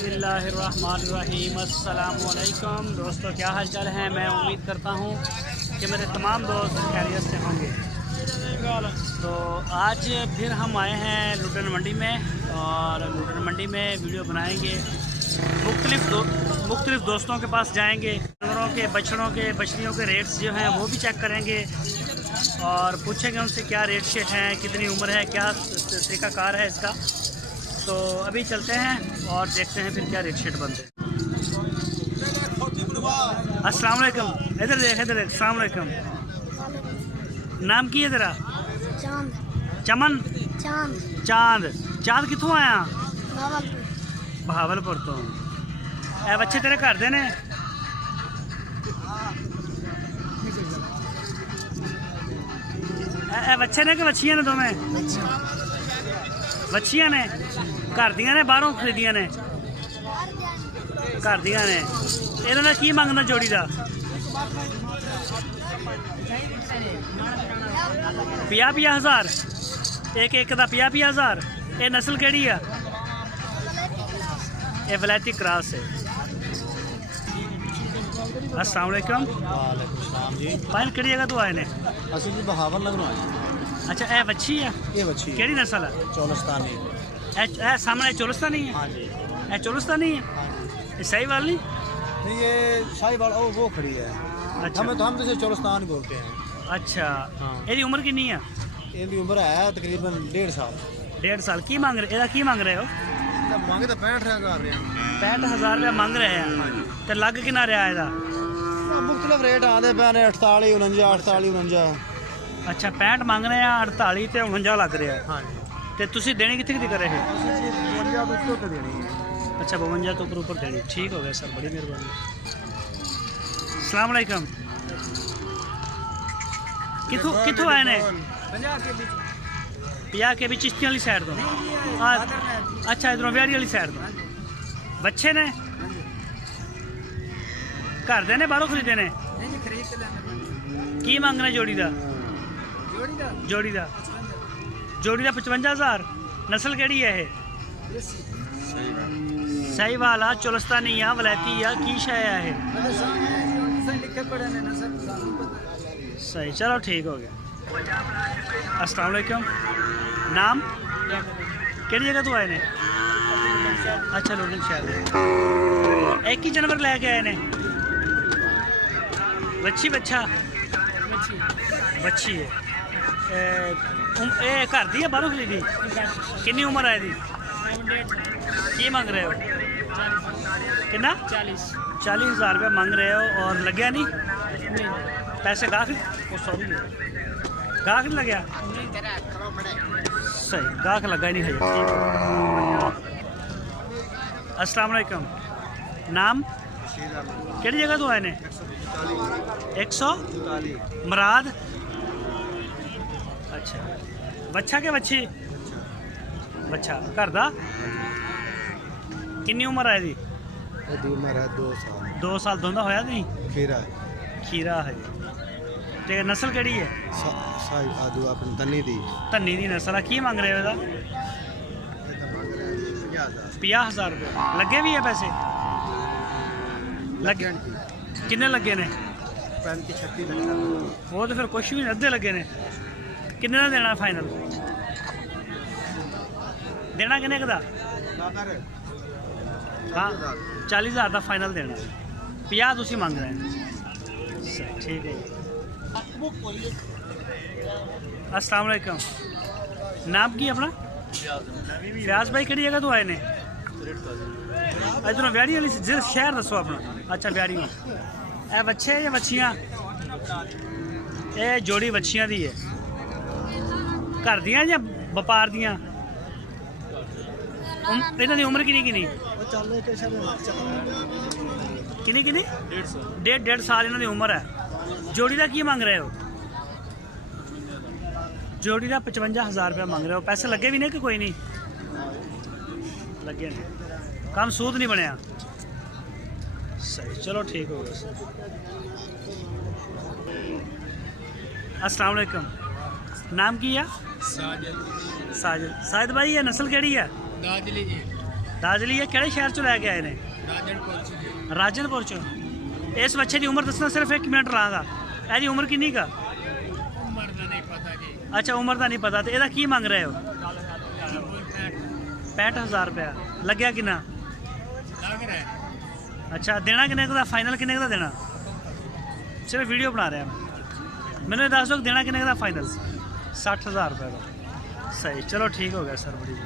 बिस्मिल्लाहिर्रहमानिर्रहीम। अस्सलामुअलैकुम दोस्तों, क्या हाल चाल है। मैं उम्मीद करता हूँ कि मेरे तमाम दोस्त खैरियत से होंगे। तो आज फिर हम आए हैं लुटन मंडी में, और लुटन मंडी में वीडियो बनाएंगे। मुख्तलिफ दोस्तों के पास जाएंगे, जानवरों के, बछड़ों के, बछड़ियों के रेट्स जो हैं वो भी चेक करेंगे और पूछेंगे उनसे क्या रेट शेट हैं, कितनी उम्र है, क्या तरीक़ाकार है इसका। तो अभी चलते हैं और देखते हैं फिर क्या रेट शेट बनते हैं। अस्सलाम वालेकुम। इधर देख, इधर देख। अस्सलाम वालेकुम। नाम की है तेरा? चांद। चमन? चांद। चांद। चांद कितों आया? बहावलपुर तो ए बच्चे तेरे घर दे ने? ए बच्चे ने कि बच्चियां ने? दोवें बच्चियां ने? घर दियां ने बाहरों खरीदियां ने? घर दियां ने। इन्हां दा की मंगदा जोड़ी दा? 50 हज़ार एक का? 50 हज़ार। ये नस्ल केड़ी है? ये वलैती क्रॉस है। अस्सलाम वालेकुम। वालेकुम सलाम जी। पाइन केड़ी जगह तो आए ने? असली जी बहावल लगनो है। अच्छा, ए बच्ची है? ये बच्ची केड़ी नस्ल है? चोलस्तानी। ए सामने चोलस्तानी है? हाँ जी। ए चोलस्तानी है? हाँ जी। ये सही वाली? नहीं, ये शाहीवाल वो खड़ी है। अच्छा। हम तो इसे चोलस्तान बोलते हैं। अच्छा। हाँ। ਇਹਦੀ उम्र कितनी है? इनकी उम्र है तकरीबन 1.5 साल। 1.5 साल। की मांग रहे? ਇਹਦਾ ਕੀ ਮੰਗ ਰਹੇ ਹੋ? मांगे तो 65 कर रहे हैं। 65,000 रुपया ਮੰਗ ਰਹੇ ਆ। ਤੇ ਲੱਗ ਕਿੰਨਾ ਰਿਹਾ ਇਹਦਾ? मुख्तलिफ रेट आते पे ने 48, 49, 48, 49। ਅੱਛਾ, 65 ਮੰਗ ਰਹੇ ਆ, 48 ਤੇ 49 ਲੱਗ ਰਿਹਾ। हाँ जी। ਤੇ ਤੁਸੀਂ ਦੇਣੀ ਕਿੱਥੇ ਕਿੱਥੇ ਕਰ ਰਹੇ? पंजाब उसको तो देनी है। अच्छा, 52 तो ऊपर देनी। ठीक हो गया सर, बड़ी मेहरबानी। अस्सलाम वालेकुम। कितों आए ने? 50 के भी चिश्ती वाली साइड तो? अच्छा, इधरों व्याड़ी वाली साइड तो बच्चे ने? घर दे ने बाहरों खरीदे ने? की मंगने जोड़ी दा? जोड़ी दा 55,000। नस्ल केड़ी है ये? साहीवाल आ, चोलस्तानी आ, वलैती आ, की शय है ये? सही, चलो ठीक हो गया। अस्सलाम वालेकुम। नाम केड़ी जगह तो आए ने? अच्छा, लोडन शहर। एक ही जानवर लैके आए ने? बच्ची बच्चा? बच्ची है। ये घर दी है बाहरों खरीदी? कितनी उम्र है इसकी? की मांग रहे हो? कितना? 40,000 रुपया मांग रहे हो। और लग्या नहीं? पैसे गाहक नहीं लग्या? सही, गाहक लगा ही नहीं है। अस्सलाम वालेकुम। नाम केड़ी जगह तो आए ने? 100 मराद। अच्छा, बच्चा के बच्ची? बच्चा घर दा? कितनी उम्र है इसकी? उम्र है 2 साल। 2 साल दोंदा होया नहीं? खीरा है। ते नस्ल केड़ी है? धनी दी। धनी दी नस्ल है। की मांग रहे हो ਇਹਦਾ? 50,000 रुपये। लगे भी है पैसे? लगे किन्ने लगे ने? 35-36 लग। वो तो फिर कुछ भी नहीं, अद्धे लगे ने। किन्ने का देना फाइनल? देना किन्ने का? हाँ, 40,000 का फाइनल देना। 50 तुसी मंग रहे हैं। ठीक है। अस्सलाम वालेकुम। नाम की अपना? फ्याज भाई। केड़ी जगह तो आए ने? इधरों व्याड़ी वाली शहर दसो अपना। अच्छा, व्याड़ी। ए बच्चे या बच्चियां? ये जोड़ी बच्चियां दी है। घर दियां या व्यापार दियां? इन्हां दी उम्र किन्नी किन्नी? किन्नी 1.5 साल इन्हां दी उम्र है। जोड़ी का की मांग रहे हो? जोड़ी का 55,000 रुपया मांग रहे हो। पैसे लगे भी नहीं कि कोई नहीं लगे? नहीं, काम सूद नहीं बनया। सही, चलो ठीक हो गया। अस्सलाम वालेकुम। नाम की है? साजिद। साजिद भाई, ये नस्ल केड़ी है? दादली जी। ਦਾਜਲੀ ਹੈ। ਕਿਹੜੇ ਸ਼ਹਿਰ ਚੋਂ ਲੈ ਕੇ ਆਏ ਨੇ? ਰਾਜਨਪੁਰ ਚੋਂ। ਇਸ ਬੱਚੇ ਦੀ ਉਮਰ ਦੱਸਣਾ, ਸਿਰਫ 1 ਮਿੰਟ ਲਾਂਗਾ। ਇਹਦੀ ਉਮਰ ਕਿੰਨੀ ਕਾ? ਉਮਰ ਦਾ ਨਹੀਂ ਪਤਾ ਜੀ। ਅੱਛਾ, ਉਮਰ ਦਾ ਨਹੀਂ ਪਤਾ। ਤੇ ਇਹਦਾ ਕੀ ਮੰਗ ਰਹੇ ਹੋ? 65,000 रुपया। ਲੱਗਿਆ ਕਿੰਨਾ? ਲੱਗ ਰਿਹਾ ਹੈ। ਅੱਛਾ, ਦੇਣਾ ਕਿੰਨੇ ਕੁ ਦਾ? ਫਾਈਨਲ ਕਿੰਨੇ ਕੁ ਦਾ ਦੇਣਾ? ਸਿਰਫ ਵੀਡੀਓ ਬਣਾ ਰਿਹਾ ਮੈਂ। ਮੈਨੂੰ ਇਹ ਦੱਸ ਦਿਓ ਦੇਣਾ ਕਿੰਨੇ ਕੁ ਦਾ ਫਾਈਨਲ? 60,000 रुपये ਦਾ। ਸਹੀ, ਚਲੋ ਠੀਕ ਹੋ ਗਿਆ ਸਰ। ਬੜੀ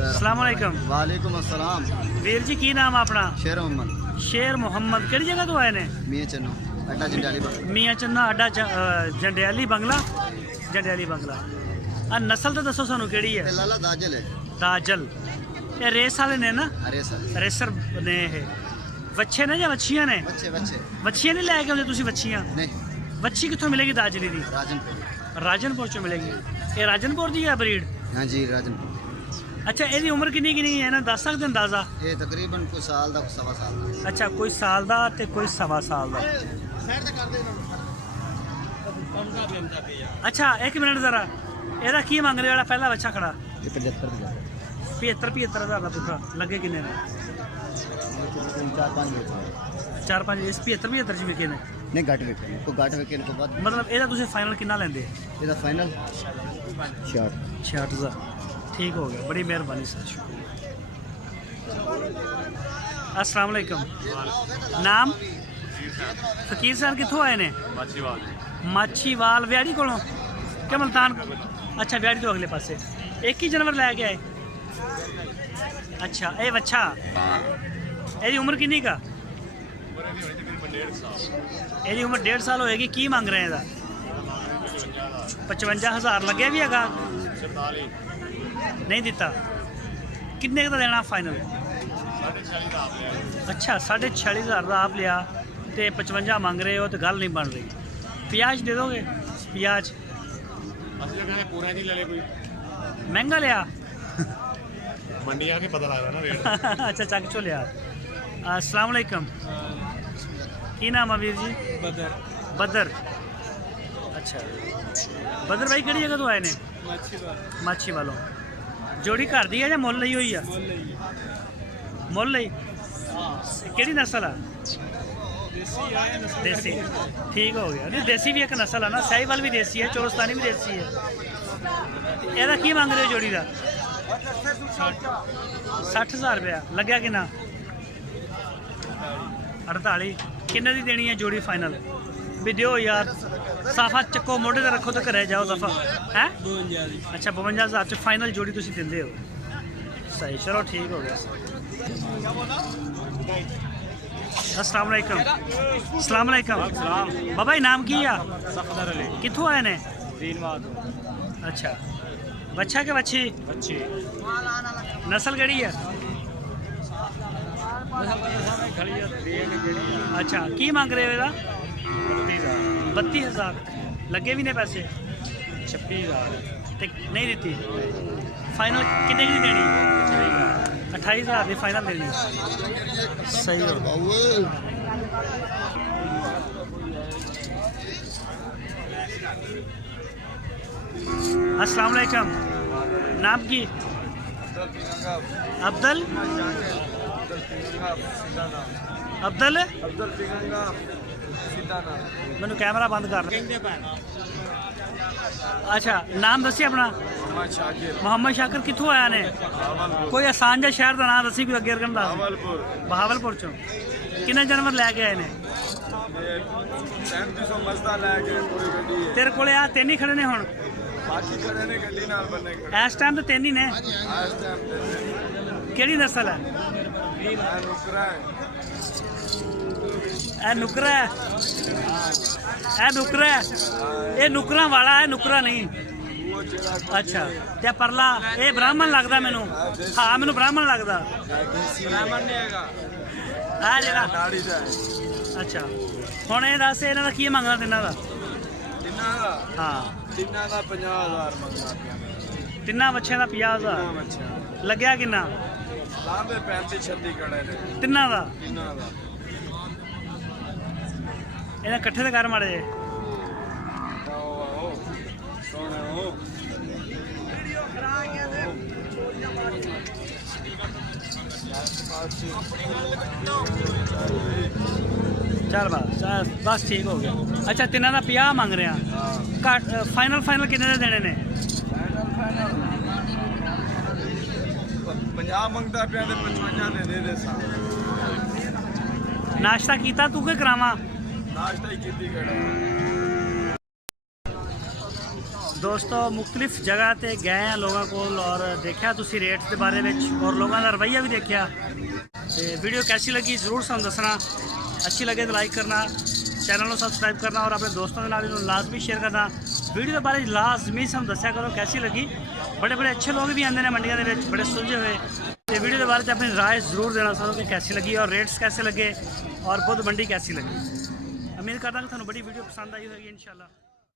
अस्सलामुअलैकुम। वालेकुम अस्सलाम। ਵੀਰ ਜੀ ਕੀ ਨਾਮ ਆ ਆਪਣਾ? शेर मोहम्मद। ਸ਼ੇਰ ਮੁਹੰਮਦ। ਕਿਹੜੀ ਜਗ੍ਹਾ ਤੋਂ ਆਏ ਨੇ? मियाँ चन्नो अड्डा जंडाली बाग। ਮੀਆਂ ਚੰਨਾ ਅੱਡਾ ਜੰਡਿਆਲੀ ਬੰਗਲਾ। ਜੰਡਿਆਲੀ ਬੰਗਲਾ। ਆ ਨਸਲ ਤਾਂ ਦੱਸੋ ਸਾਨੂੰ ਕਿਹੜੀ ਹੈ? लाला दाजल है। ਦਾਜਲ। ਇਹ ਰੇਸ ਵਾਲੇ ਨੇ ਨਾ? अरे सर ਰੇਸਰ ਨੇ ਇਹ। ਵੱਛੇ ਨੇ ਜਾਂ ਵੱਛੀਆਂ ਨੇ? बच्चे बच्चे ਵੱਛੀਆਂ ਨਹੀਂ ਲੈ ਕੇ ਆਉਂਦੇ ਤੁਸੀਂ? ਵੱਛੀਆਂ। नहीं ਵੱਛੀ ਕਿੱਥੋਂ ਮਿਲੇਗੀ ਦਾਜਲੀ ਦੀ? राजनपुर। ਰਾਜਨਪੁਰ ਚੋਂ ਮਿਲੇਗੀ। ਇਹ ਰਾਜਨਪੁਰ ਦੀ ਹੈ ਬਰੀਡ? हाँ जी राजनपुर। ਅੱਛਾ, ਇਹਦੀ ਉਮਰ ਕਿੰਨੀ ਕਿੰਨੀ ਹੈ ਨਾ ਦੱਸ ਸਕਦੇ ਅੰਦਾਜ਼ਾ? ये तकरीबन कोई साल का 1.25 साल का। ਅੱਛਾ, ਕੋਈ ਸਾਲ ਦਾ ਤੇ ਕੋਈ 1.25 ਸਾਲ ਦਾ। ਅੱਛਾ, 1 ਮਿੰਟ ਜ਼ਰਾ। ਇਹਦਾ ਕੀ ਮੰਗ ਰਹੇ ਵਾਲਾ ਪਹਿਲਾ ਬੱਚਾ ਖੜਾ? ये 75 का 75,000 ਦਾ ਪੁੱਠਾ। ਲੱਗੇ ਕਿੰਨੇ ਨੇ? 4-5। ਇਸ 75 ਚ ਵਿਕੇ ਨੇ? नहीं घट विके को घट विके को बाद ਮਤਲਬ ਇਹਦਾ ਤੁਸੀਂ ਫਾਈਨਲ ਕਿੰਨਾ ਲੈਂਦੇ? ਇਹਦਾ फाइनल 66। 66,000। ठीक हो गया, बड़ी मेहरबानी सर, शुक्रिया। अस्सलाम वालेकुम। नाम? फकीर सर कितों आए ने? माछीवाल व्याड़ी कोलों क्या मुल्तान? अच्छा, व्याड़ी तो अगले पासे। एक ही जानवर लैके आए? अच्छा, ये बच्चा ਇਹਦੀ ਉਮਰ ਕਿੰਨੀ ਕਾ? ਇਹਦੀ ਉਮਰ 1.5 ਸਾਲ ਹੋਏਗੀ। ਕੀ ਮੰਗ ਰਹੇ ਇਹਦਾ? 55,000 ਲੱਗਿਆ ਵੀ ਹੈਗਾ? नहीं दिता। किन्ने का देना फाइनल? 46,000। अच्छा, 46,000 का आप लिया तो 55 मांग रहे हो तो गल नहीं बन रही। प्याज दे दोगे? प्याज पूरा नहीं ले कोई महंगा लिया? मंडी आके पता लग रहा ना रेट। अच्छा, चक चो लिया। अस्सलाम वालेकुम। की नाम है वीर जी? बदर। बदर। अच्छा, बदर भाई किहड़ी जगह तो आए ने? माछी वालों। जोड़ी घर दी है या मुल ਲਈ ਹੋਈ ਆ? ਮੁੱਲ ਲਈ। ਕਿਹੜੀ ਨਸਲ ਆ? देसी। ठीक हो गया। नहीं, देसी भी एक नस्ल है ना। साहिवाल भी देसी है, चोरस्तानी भी देसी है। ਇਹਦਾ ਕੀ ਮੰਗ ਰਹੇ ਹੋ ਜੋੜੀ ਦਾ? 60,000 रुपया। ਲੱਗਿਆ ਕਿੰਨਾ? 48। ਕਿੰਨੇ ਦੀ ਦੇਣੀ ਹੈ ਜੋੜੀ ਫਾਈਨਲ? ਵੀ ਦਿਓ ਯਾਰ। ਸਾਫਾ ਚੱਕੋ, ਮੋਢੇ ਤੇ ਰੱਖੋ ਤੇ ਘਰੇ ਜਾਓ ਦਫਾ ਹੈ। 52 ਦੀ। ਅੱਛਾ, 52,000 ਚ ਫਾਈਨਲ ਜੋੜੀ ਤੁਸੀਂ ਦਿੰਦੇ ਹੋ। ਸਹੀ, ਚਲੋ ਠੀਕ ਹੋ ਗਿਆ। अस्सलाम वालेकुम। अस्सलाम वालेकुम। बाबा जी नाम की है? सफदर अली। कित्थों आए ने? दीनवाद। अच्छा, बच्चा के बच्ची? बच्ची। नस्ल केड़ी है? खड़ी है। अच्छा, की मांग रहे हो ਇਹਦਾ? 32,000। ਲੱਗੇ ਵੀ ਨੇ ਪੈਸੇ? 26,000। ਤੇ ਨਹੀਂ ਦਿੱਤੀ। ਫਾਈਨਲ ਕਿੰਨੇ ਦੀ ਦੇਣੀ? 28,000 ਦੀ ਫਾਈਨਲ ਦੇਣੀ। ਸਹੀ ਹੋ। अस्सलाम वालेकुम। नाम की? अब्दुल। अब्दुल मैनू कैमरा बंद कर। अच्छा, नाम दसी अपना? मोहम्मद शाकिर। कितों आया ने? कोई आसान जा शहर का नाम दसी, कोई अगे रकम दस। बहावलपुर चो। किन्ने जानवर लैके आए ने? तेरे को आ 3 ही खड़े ने हुण? इस टाइम तो 3 ही ने। केड़ी नस्ल है? ए नुकरा है। ए नुकरा है। ये नुकरा वाला है, नुकरा नहीं। अच्छा, ते परला ये ब्राह्मण लगता मैनू। हाँ, मैनू ब्राह्मण लगता। अच्छा, हुण ये दस इन्हां दा की मंगदा? तिन्हां दा? हाँ, तिन्ना दा 50,000 मंगदा। तिन्ना बच्चों का 50,000। लग्या किन्ना? 35-36 कड़े ने तिन्ना दा। तिन्ना दा। ਇਹਨਾਂ ਇਕੱਠੇ ਤੇ ਕਰ ਮਾੜੇ। ਸੋਹਣੇ ਹੋ चल बस ठीक हो गया। अच्छा तिना का 50 मंग रहे हैं घट फाइनल कितने दे देने ने? 50 ਮੰਗਦਾ ਪਿਆ ਤੇ 55 ਦੇ ਦੇ ਸਾਂ नाश्ता किया तू के करावा? ਨਾਸ਼ਤਾ ਹੀ ਕੀਤੀ ਖੜਾ दोस्तों मुख्तलिफ जगह ते गए हैं लोगों को और देखा तुसी रेट के बारे में और लोगों का रवैया भी देखा। तो वीडियो कैसी लगी ज़रूर सानू दसना, अच्छी लगे तो लाइक करना, चैनल को सब्सक्राइब करना और अपने दोस्तों के नाल लाजमी शेयर करना। वीडियो के बारे में लाजमी सानू दस्या करो कैसी लगी। बड़े बड़े अच्छे लोग भी आते हैं मंडियों के बड़े सुलझे हुए। तो वीडियो के बारे में अपनी राय ज़रूर देना सानू कि कैसी लगी और रेट्स कैसे लगे और खुद मंडी कैसी लगी। उम्मीद करता कि थानू बड़ी वीडियो पसंद आई होगी इंशाल्लाह।